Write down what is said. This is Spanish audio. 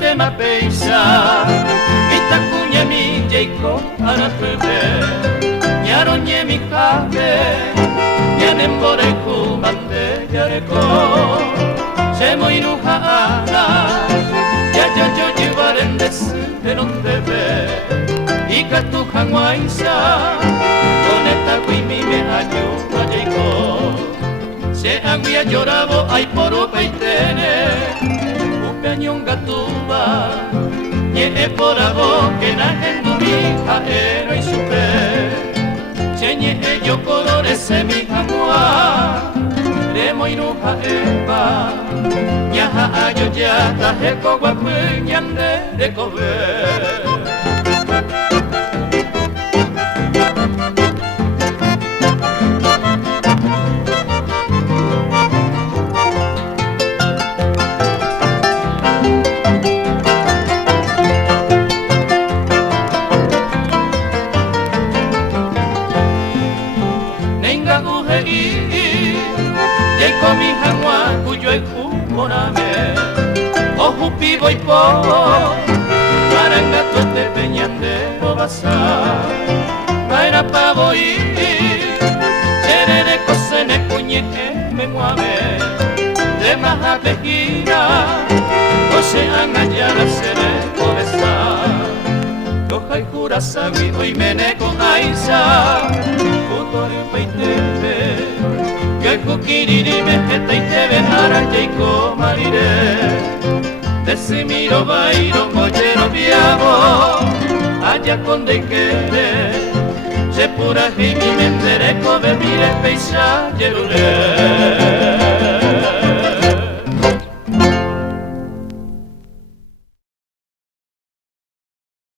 Tema peisa, mita kunya mi jeiko arapube, nyaronye mi kabe, nyanembore kumante yareko, semo inu haana, ya jojo jivaren desu denondebe, ikatu hangwaisa, koneta kuimi me ayu majeiko, se angwia llorabo ay poro peitene. Peñón gatuba, nye e porabo que na endumi aero y supe, chenye e yo colore se mi hamua, remo inu haeba, nyaha ayo jata heko guapu nyande de kobe. Mi hangwa kuyo iku morame ohu pivo y po maranga te peñandero basa maera pavo y cherere kosene kuñe me muave de maha begira kose angayara sere obesa toja y jura sabi hoy mene con aisa kutori peitebe Kukiriri meheta itebe arajeiko marire Desimiro bairo mollero biamo Allá conde quere Se pura himi mendereko bebire peisa yerure